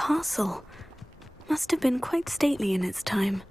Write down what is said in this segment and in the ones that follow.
castle. Must have been quite stately in its time.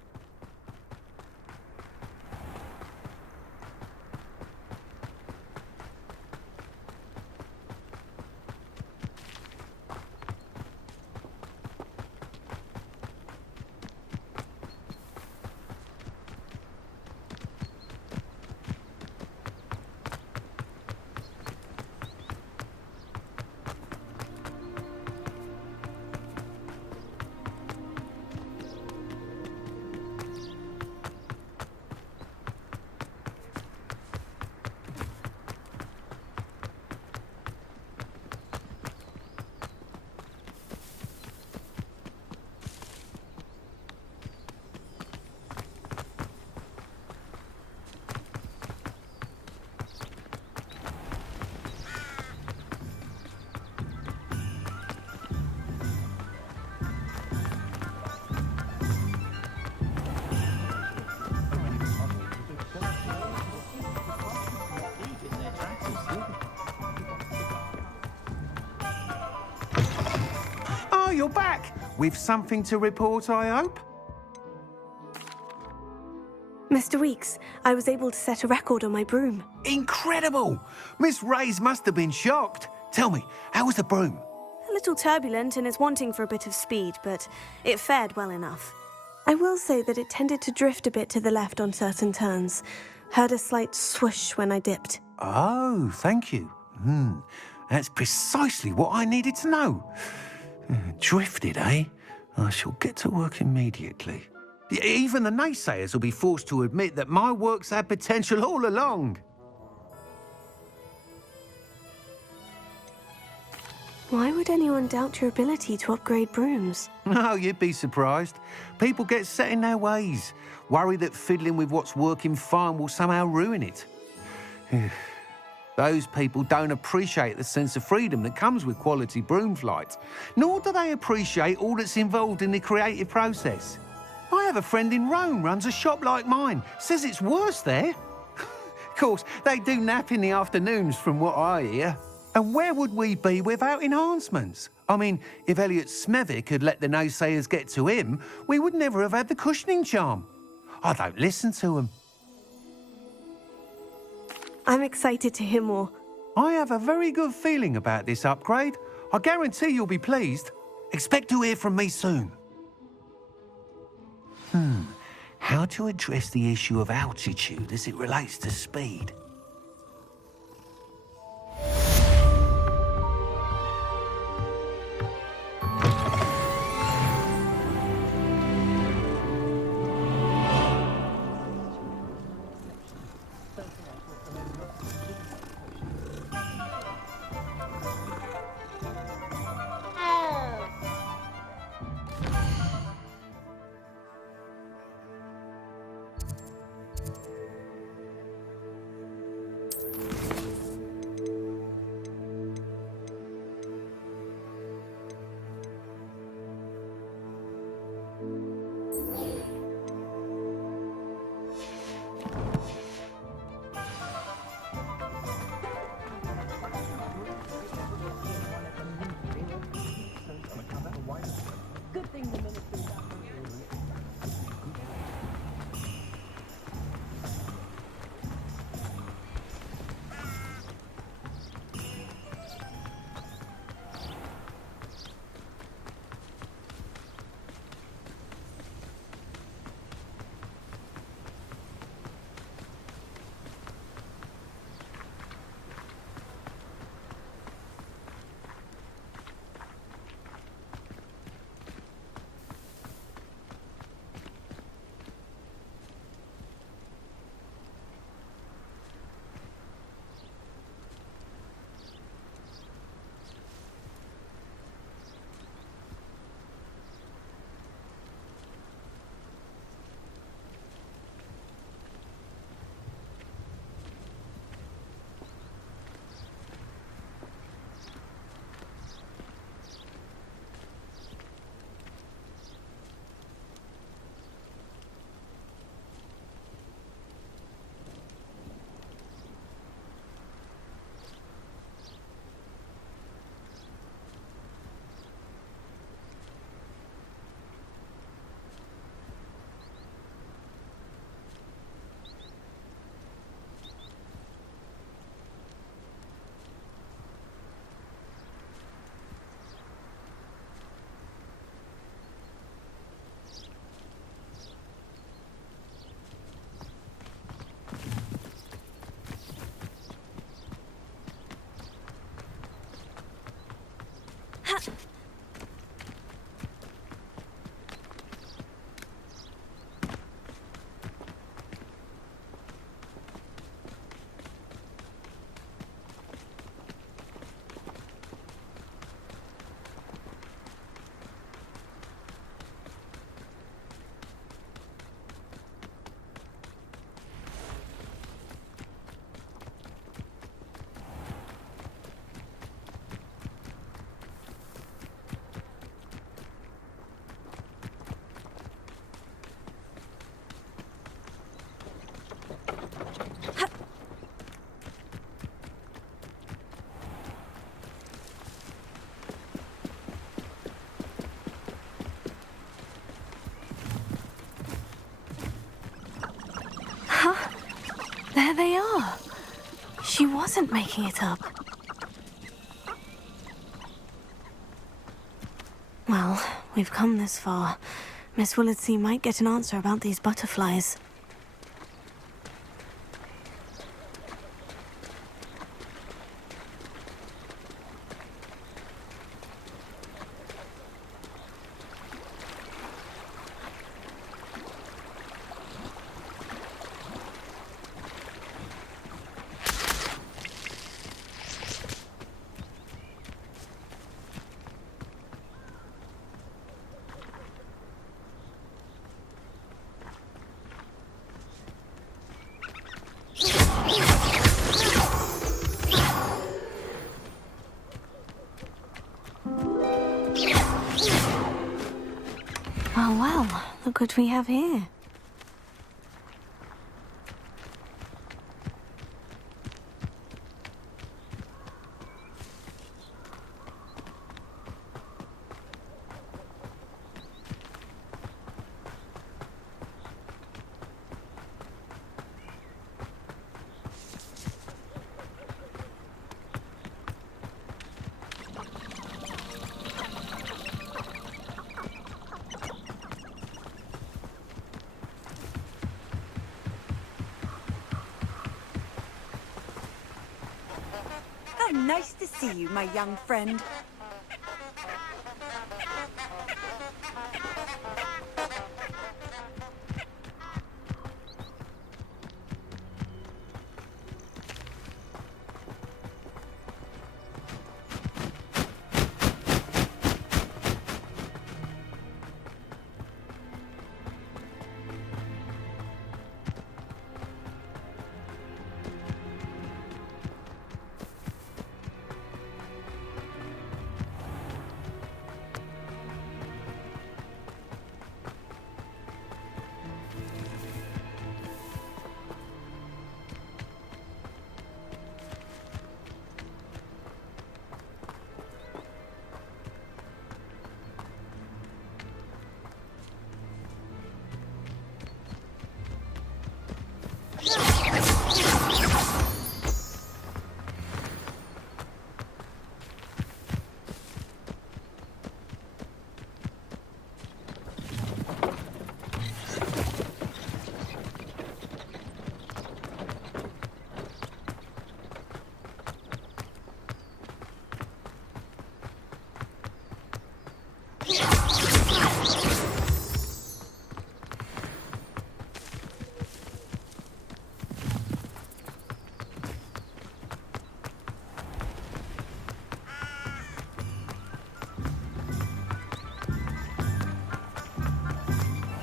Oh, you're back! With something to report, I hope? Mr. Weeks, I was able to set a record on my broom. Incredible! Miss Reyes must have been shocked. Tell me, how was the broom? A little turbulent and is wanting for a bit of speed, but it fared well enough. I will say that it tended to drift a bit to the left on certain turns. Heard a slight swoosh when I dipped. Oh, thank you. That's precisely what I needed to know. Drifted, eh? I shall get to work immediately. Even the naysayers will be forced to admit that my work's had potential all along. Why would anyone doubt your ability to upgrade brooms? Oh, you'd be surprised. People get set in their ways, worry that fiddling with what's working fine will somehow ruin it. Those people don't appreciate the sense of freedom that comes with quality broom flight, nor do they appreciate all that's involved in the creative process. I have a friend in Rome runs a shop like mine, says it's worse there. Of course, they do nap in the afternoons from what I hear. And where would we be without enhancements? I mean, if Elliot Smethwick had let the naysayers get to him, we would never have had the cushioning charm. I don't listen to them. I'm excited to hear more. I have a very good feeling about this upgrade. I guarantee you'll be pleased. Expect to hear from me soon. How to address the issue of altitude as it relates to speed? they are. She wasn't making it up. Well, we've come this far. Miss Willardsey might get an answer about these butterflies. Well, look what we have here. How nice to see you, my young friend.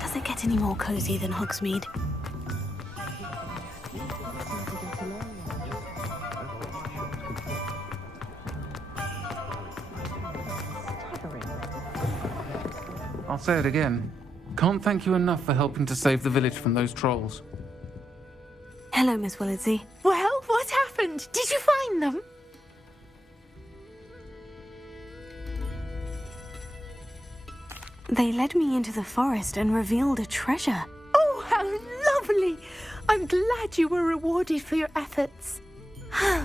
Does it get any more cozy than Hogsmeade? I'll say it again. Can't thank you enough for helping to save the village from those trolls. Hello, Miss Willardsey. Well, what happened? Did you find them? They led me into the forest and revealed a treasure. Oh, how lovely! I'm glad you were rewarded for your efforts.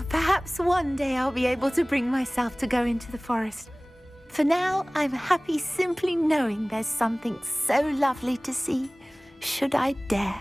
Perhaps one day I'll be able to bring myself to go into the forest. For now, I'm happy simply knowing there's something so lovely to see, should I dare.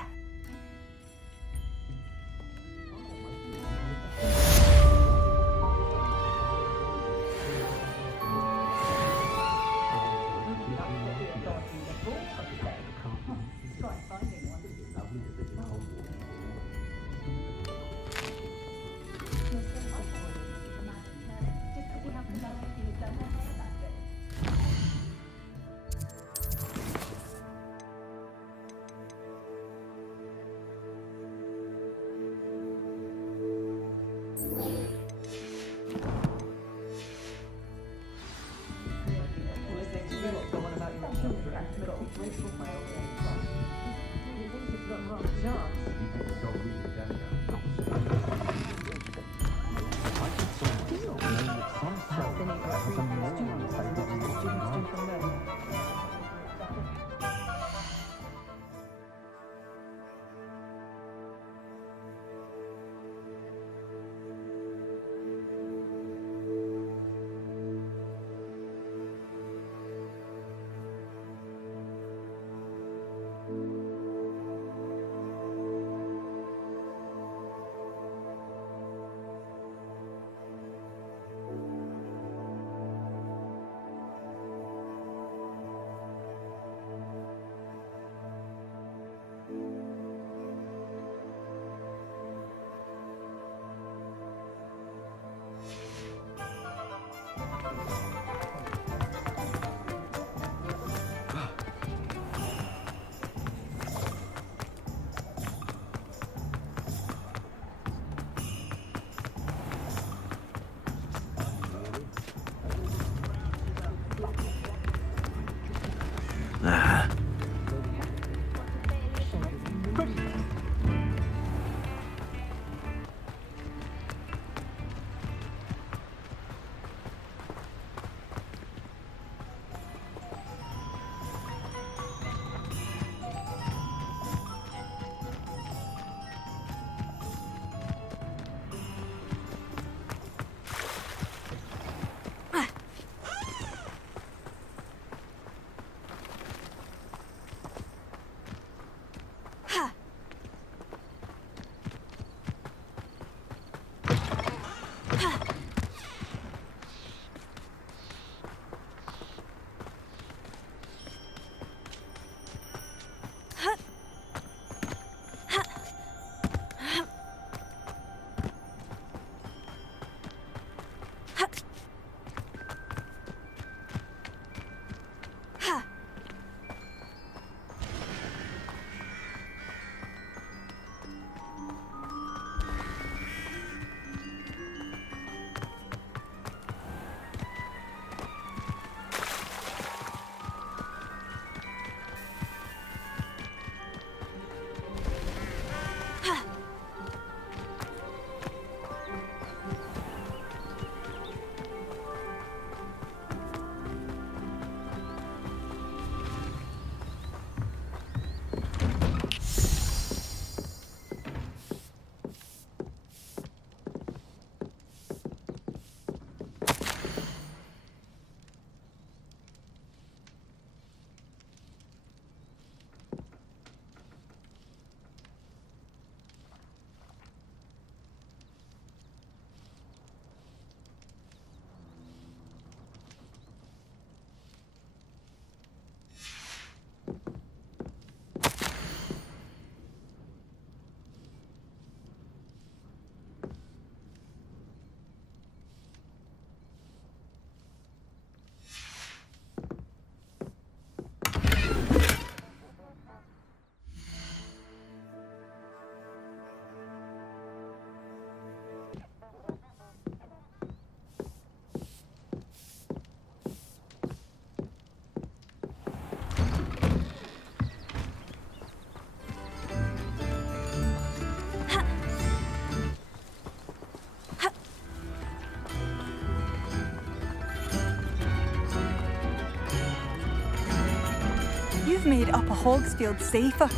You've made Upper Hogsfield safer,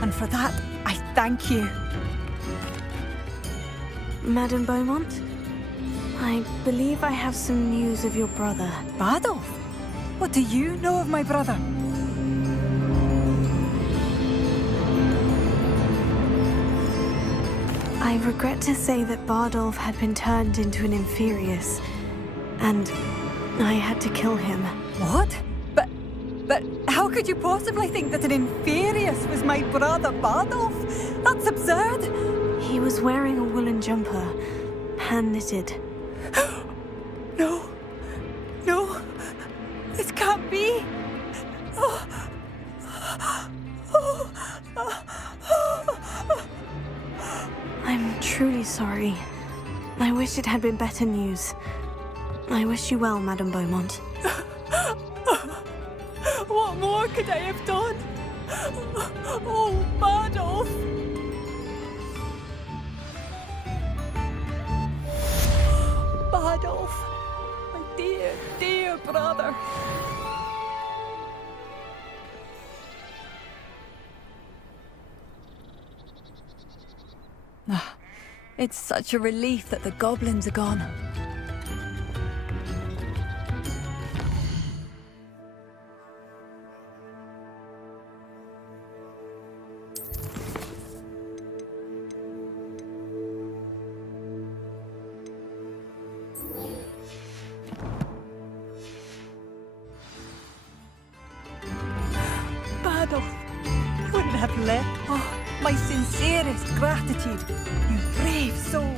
and for that, I thank you. Madame Beaumont, I believe I have some news of your brother. Badolf? What do you know of my brother? I regret to say that Bardolph had been turned into an Inferius, and I had to kill him. What? But how could you possibly think that an Inferius was my brother Bardolph? That's absurd! He was wearing a woolen jumper, hand-knitted. No. No. This can't be. I'm truly sorry. I wish it had been better news. I wish you well, Madame Beaumont. What more could I have done? Oh, Bardolph! Bardolph, my dear, dear brother. It's such a relief that the goblins are gone. Bardolph, you wouldn't have left. Oh, my sincerest gratitude, you brave soul.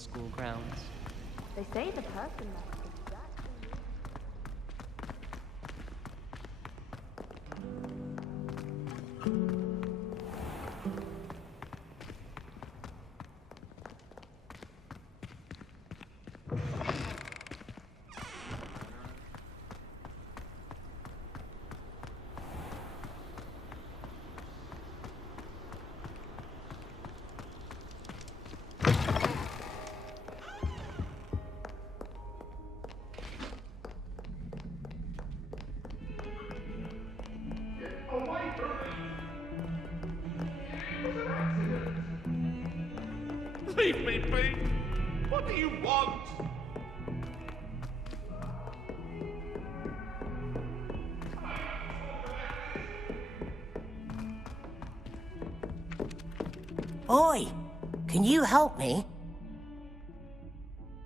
school grounds. They say the person left exactly. Leave me be! What do you want? Oi! Can you help me?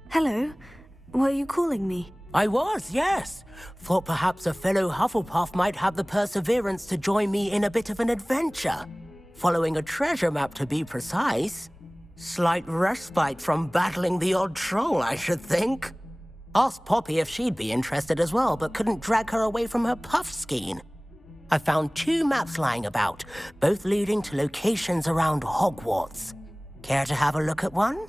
Hello. Were you calling me? I was, yes. Thought perhaps a fellow Hufflepuff might have the perseverance to join me in a bit of an adventure. Following a treasure map, to be precise. Slight respite from battling the odd troll, I should think. Asked Poppy if she'd be interested as well, but couldn't drag her away from her puff skein. I found 2 maps lying about, both leading to locations around Hogwarts. Care to have a look at one?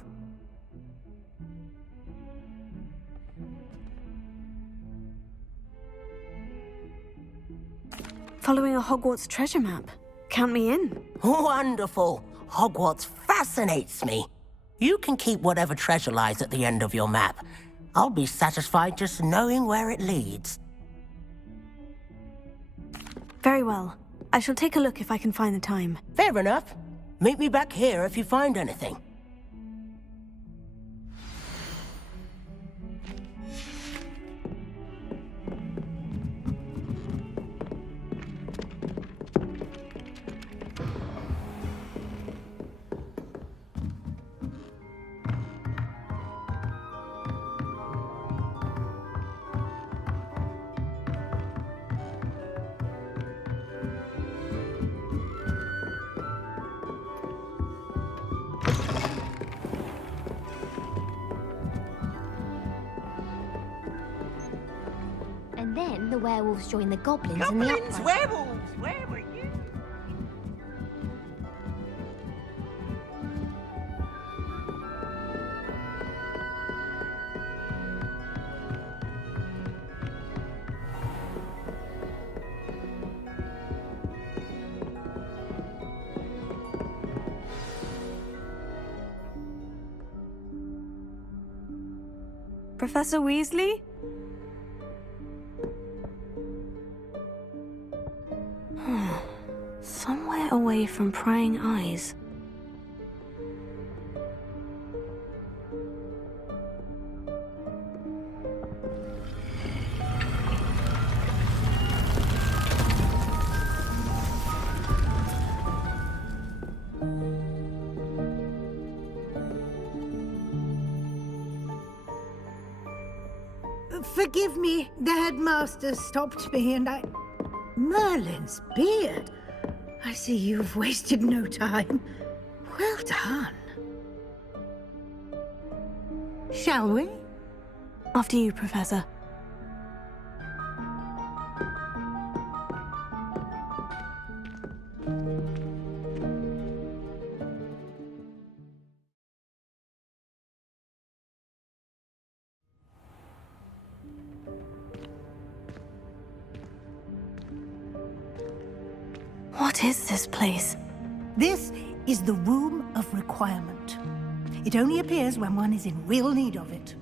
Following a Hogwarts treasure map. Count me in. Wonderful. Hogwarts fascinates me. You can keep whatever treasure lies at the end of your map. I'll be satisfied just knowing where it leads. Very well. I shall take a look if I can find the time. Fair enough. Meet me back here if you find anything. And then the werewolves join the goblins and the Goblins, upright. werewolves, where were you? Professor Weasley? Somewhere away from prying eyes. Forgive me, the headmaster stopped me and I... Merlin's beard. I see you've wasted no time. Well done. Shall we? After you, Professor. What is this place? This is the Room of Requirement. It only appears when one is in real need of it.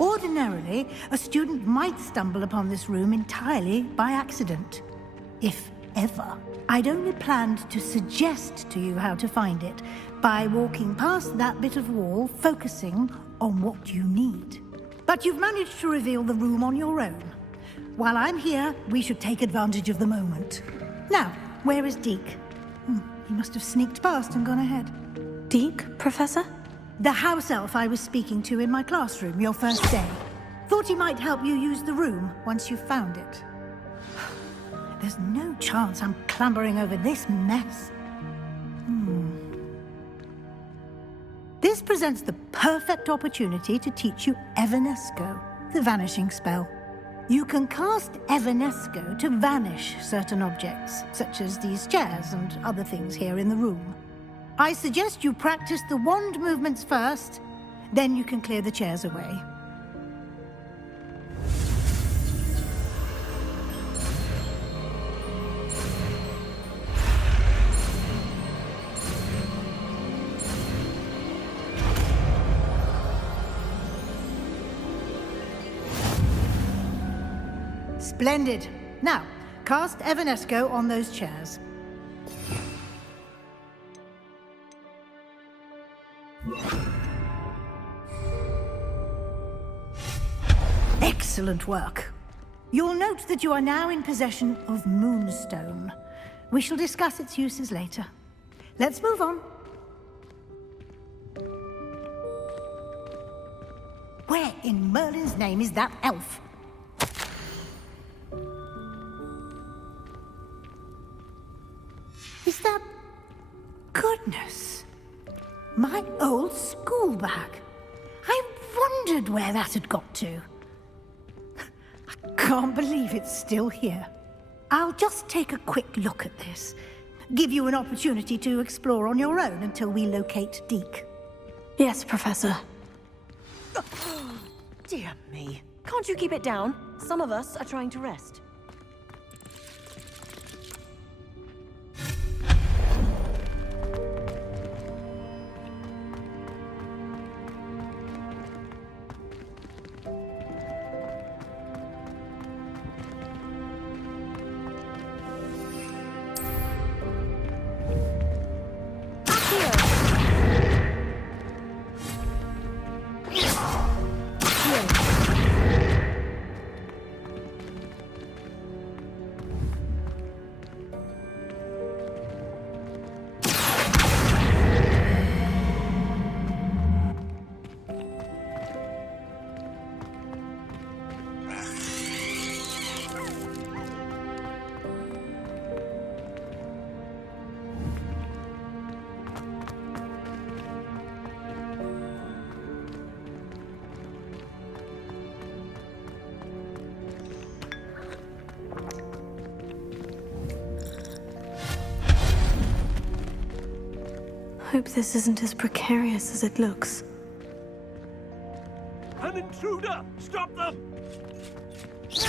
Ordinarily, a student might stumble upon this room entirely by accident. If ever. I'd only planned to suggest to you how to find it by walking past that bit of wall, focusing on what you need. But you've managed to reveal the room on your own. While I'm here, we should take advantage of the moment. Now, where is Deke? He must have sneaked past and gone ahead. Deke, Professor? The house elf I was speaking to in my classroom your first day. Thought he might help you use the room once you found it. There's no chance I'm clambering over this mess. This presents the perfect opportunity to teach you Evanesco, the vanishing spell. You can cast Evanesco to vanish certain objects, such as these chairs and other things here in the room. I suggest you practice the wand movements first, then you can clear the chairs away. Splendid. Now, cast Evanesco on those chairs. Excellent work. You'll note that you are now in possession of Moonstone. We shall discuss its uses later. Let's move on. Where in Merlin's name is that elf? Is that... Goodness. My old school bag. I wondered where that had got to. I can't believe it's still here. I'll just take a quick look at this. Give you an opportunity to explore on your own until we locate Deke. Yes, Professor. Dear me. Can't you keep it down? Some of us are trying to rest. Hope this isn't as precarious as it looks. An intruder! Stop them! That's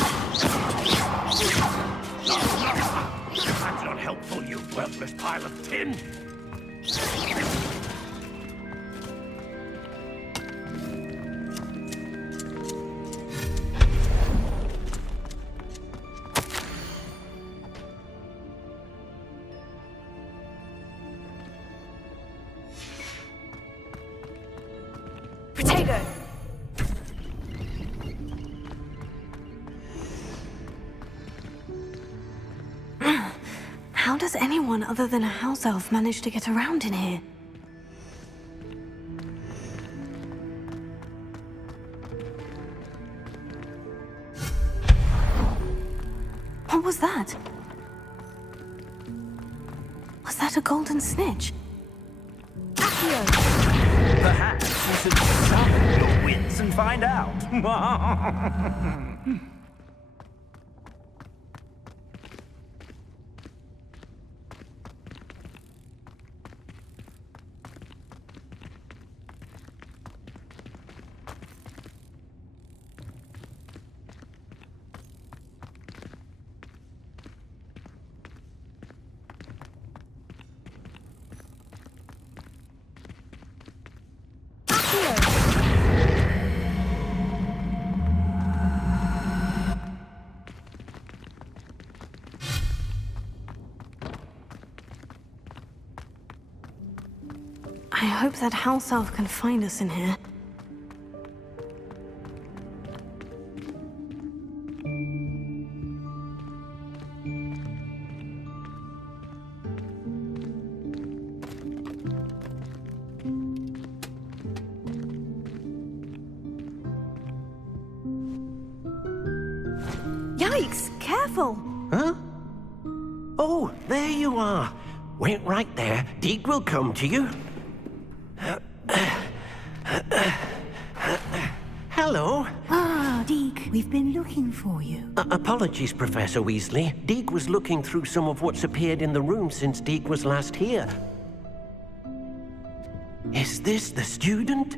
not helpful, you worthless pile of tin! Potato! How does anyone other than a house elf manage to get around in here? What was that? Was that a golden snitch? Perhaps you should summon your wits and find out. I hope that house elf can find us in here. Yikes! Careful! Huh? Oh, there you are. Wait right there. Deke will come to you. Hello. Ah, Deke, we've been looking for you. Apologies, Professor Weasley. Deke was looking through some of what's appeared in the room since Deke was last here. Is this the student?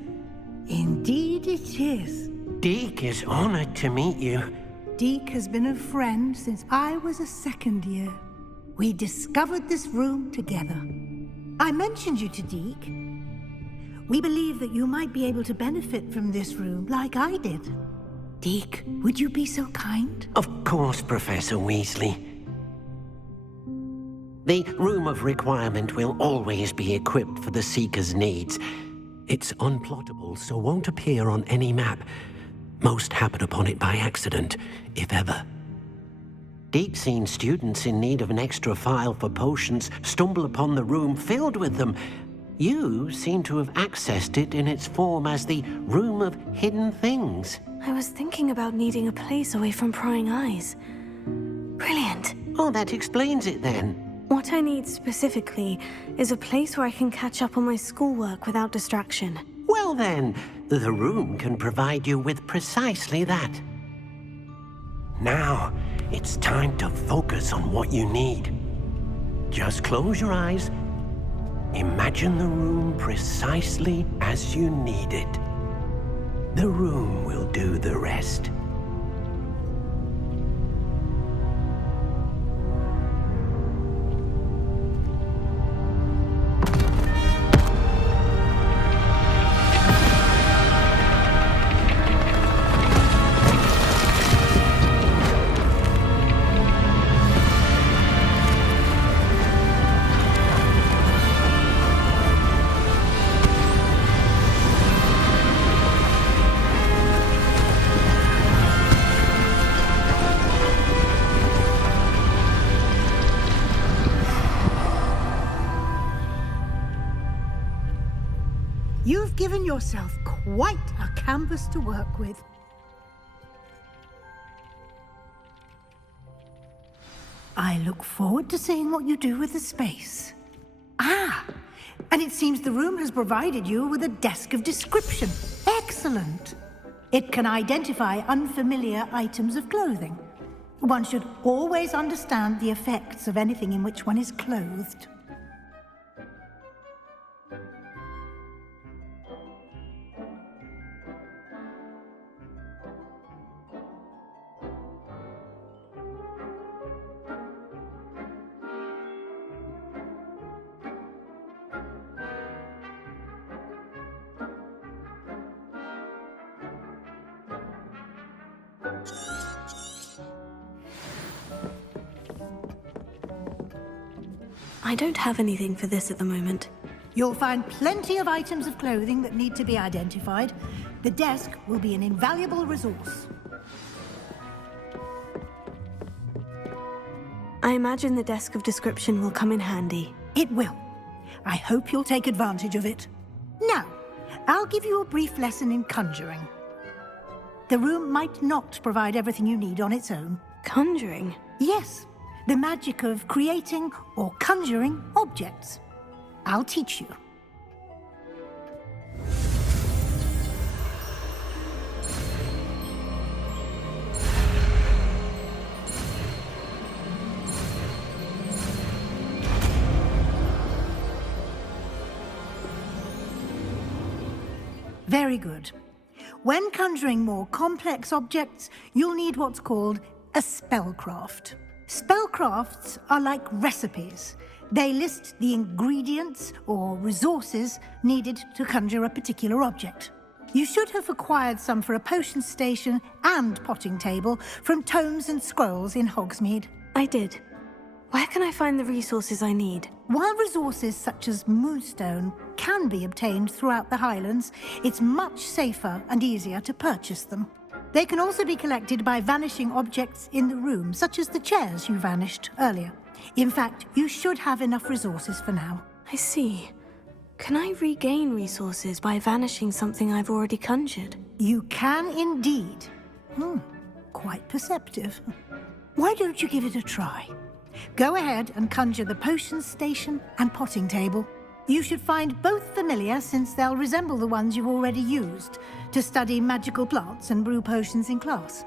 Indeed it is. Deke is honored to meet you. Deke has been a friend since I was a second year. We discovered this room together. I mentioned you to Deke. We believe that you might be able to benefit from this room like I did. Deke, would you be so kind? Of course, Professor Weasley. The Room of Requirement will always be equipped for the Seeker's needs. It's unplottable, so won't appear on any map. Most happen upon it by accident, if ever. Deke's seen students in need of an extra file for potions stumble upon the room filled with them. You seem to have accessed it in its form as the Room of Hidden Things. I was thinking about needing a place away from prying eyes. Brilliant. Oh, that explains it then. What I need specifically is a place where I can catch up on my schoolwork without distraction. Well then, the room can provide you with precisely that. Now, it's time to focus on what you need. Just close your eyes. Imagine the room precisely as you need it. The room will do the rest. You've given yourself quite a canvas to work with. I look forward to seeing what you do with the space. Ah, and it seems the room has provided you with a desk of description. Excellent. It can identify unfamiliar items of clothing. One should always understand the effects of anything in which one is clothed. I don't have anything for this at the moment. You'll find plenty of items of clothing that need to be identified. The desk will be an invaluable resource. I imagine the desk of description will come in handy. It will. I hope you'll take advantage of it. Now, I'll give you a brief lesson in conjuring. The room might not provide everything you need on its own. Conjuring? Yes, the magic of creating or conjuring objects. I'll teach you. Very good. When conjuring more complex objects, you'll need what's called a spellcraft. Spellcrafts are like recipes. They list the ingredients or resources needed to conjure a particular object. You should have acquired some for a potion station and potting table from tomes and scrolls in Hogsmeade. I did. Where can I find the resources I need? While resources such as moonstone can be obtained throughout the Highlands, it's much safer and easier to purchase them. They can also be collected by vanishing objects in the room, such as the chairs you vanished earlier. In fact, you should have enough resources for now. I see. Can I regain resources by vanishing something I've already conjured? You can indeed. Quite perceptive. Why don't you give it a try? Go ahead and conjure the potion station and potting table. You should find both familiar, since they'll resemble the ones you've already used to study magical plants and brew potions in class.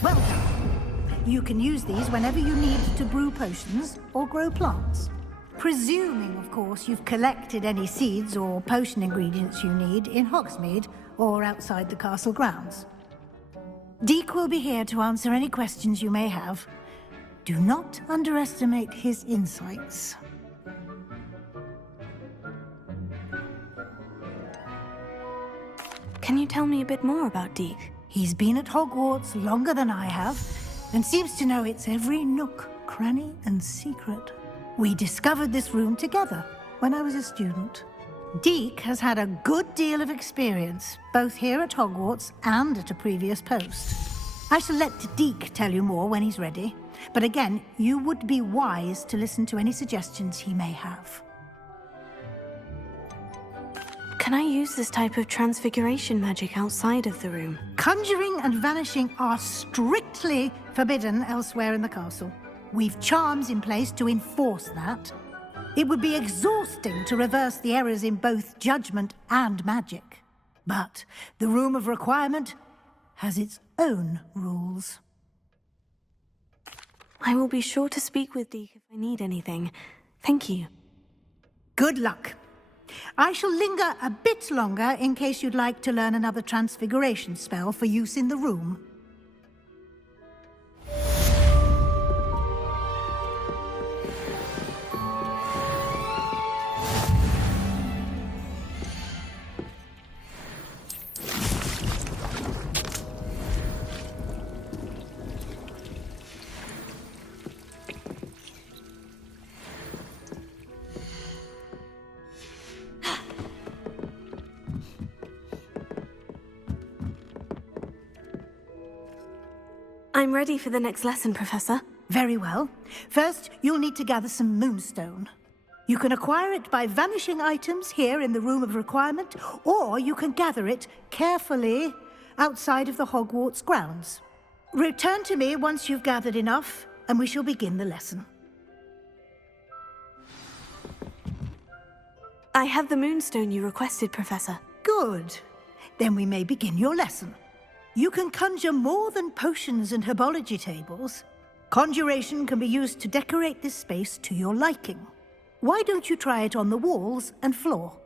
Well done. You can use these whenever you need to brew potions or grow plants. Presuming, of course, you've collected any seeds or potion ingredients you need in Hogsmeade or outside the castle grounds. Deek will be here to answer any questions you may have. Do not underestimate his insights. Can you tell me a bit more about Deek? He's been at Hogwarts longer than I have, and seems to know its every nook, cranny, and secret. We discovered this room together when I was a student. Deek has had a good deal of experience, both here at Hogwarts and at a previous post. I shall let Deek tell you more when he's ready, but again, you would be wise to listen to any suggestions he may have. Can I use this type of transfiguration magic outside of the room? Conjuring and vanishing are strictly forbidden elsewhere in the castle. We've charms in place to enforce that. It would be exhausting to reverse the errors in both judgment and magic. But the Room of Requirement has its own rules. I will be sure to speak with Deek if I need anything. Thank you. Good luck. I shall linger a bit longer in case you'd like to learn another transfiguration spell for use in the room. I'm ready for the next lesson, Professor. Very well. First, you'll need to gather some moonstone. You can acquire it by vanishing items here in the Room of Requirement, or you can gather it carefully outside of the Hogwarts grounds. Return to me once you've gathered enough, and we shall begin the lesson. I have the moonstone you requested, Professor. Good. Then we may begin your lesson. You can conjure more than potions and herbology tables. Conjuration can be used to decorate this space to your liking. Why don't you try it on the walls and floor?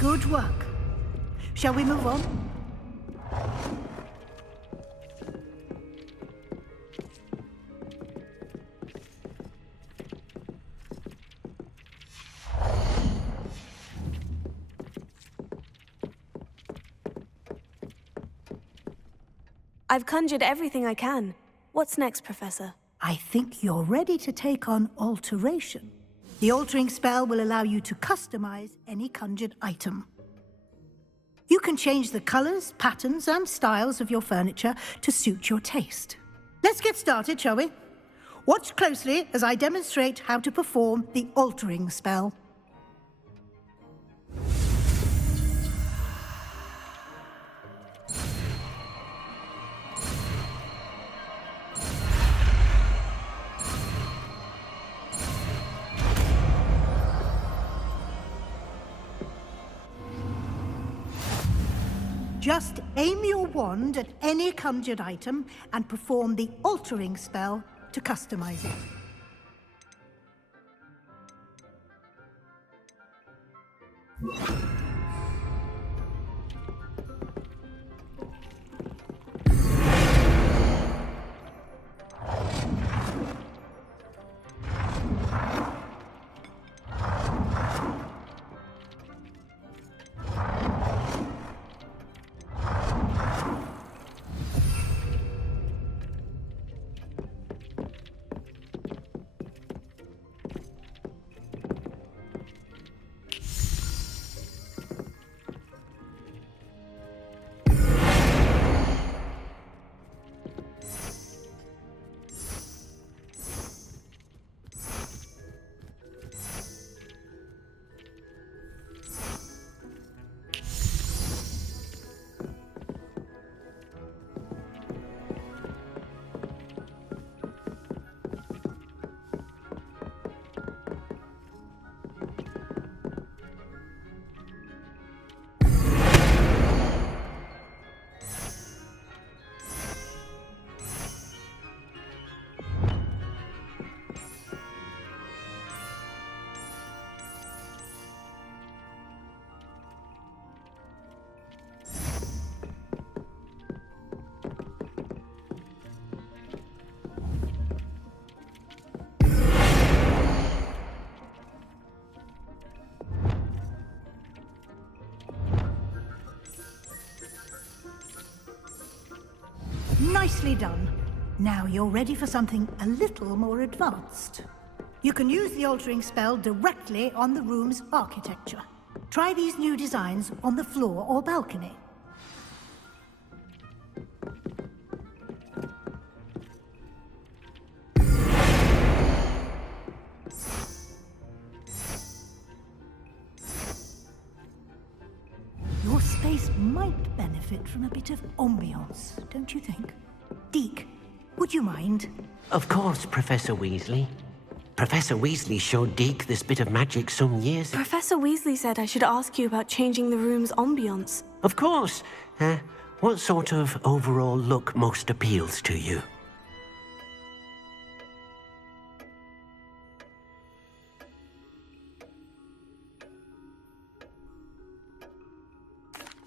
Good work. Shall we move on? I've conjured everything I can. What's next, Professor? I think you're ready to take on alteration. The altering spell will allow you to customize any conjured item. You can change the colors, patterns, and styles of your furniture to suit your taste. Let's get started, shall we? Watch closely as I demonstrate how to perform the altering spell. Just aim your wand at any conjured item and perform the altering spell to customize it. Nicely done. Now you're ready for something a little more advanced. You can use the altering spell directly on the room's architecture. Try these new designs on the floor or balcony. Your space might benefit from a bit of ambiance, don't you think? Deke, would you mind? Of course, Professor Weasley. Professor Weasley showed Deke this bit of magic some years ago. Professor Weasley said I should ask you about changing the room's ambience. Of course. What sort of overall look most appeals to you?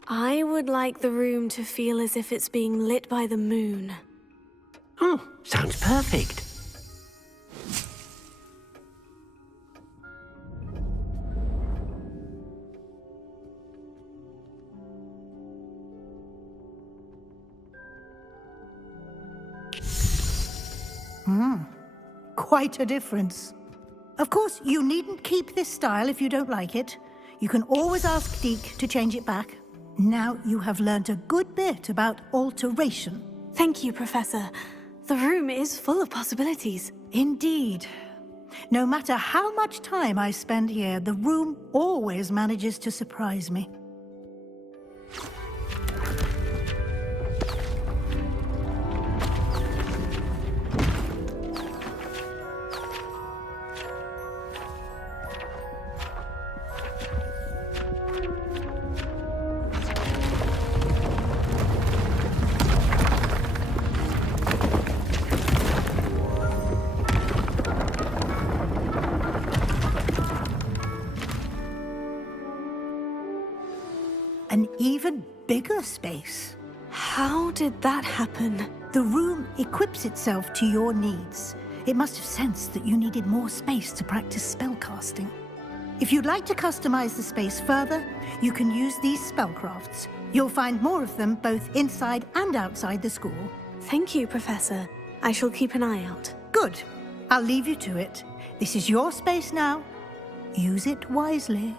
I would like the room to feel as if it's being lit by the moon. Oh, sounds perfect. Quite a difference. Of course, you needn't keep this style if you don't like it. You can always ask Deke to change it back. Now you have learnt a good bit about alteration. Thank you, Professor. The room is full of possibilities. Indeed. No matter how much time I spend here, the room always manages to surprise me. An even bigger space. How did that happen? The room equips itself to your needs. It must have sensed that you needed more space to practice spellcasting. If you'd like to customize the space further, you can use these spellcrafts. You'll find more of them both inside and outside the school. Thank you, Professor. I shall keep an eye out. Good. I'll leave you to it. This is your space now. Use it wisely.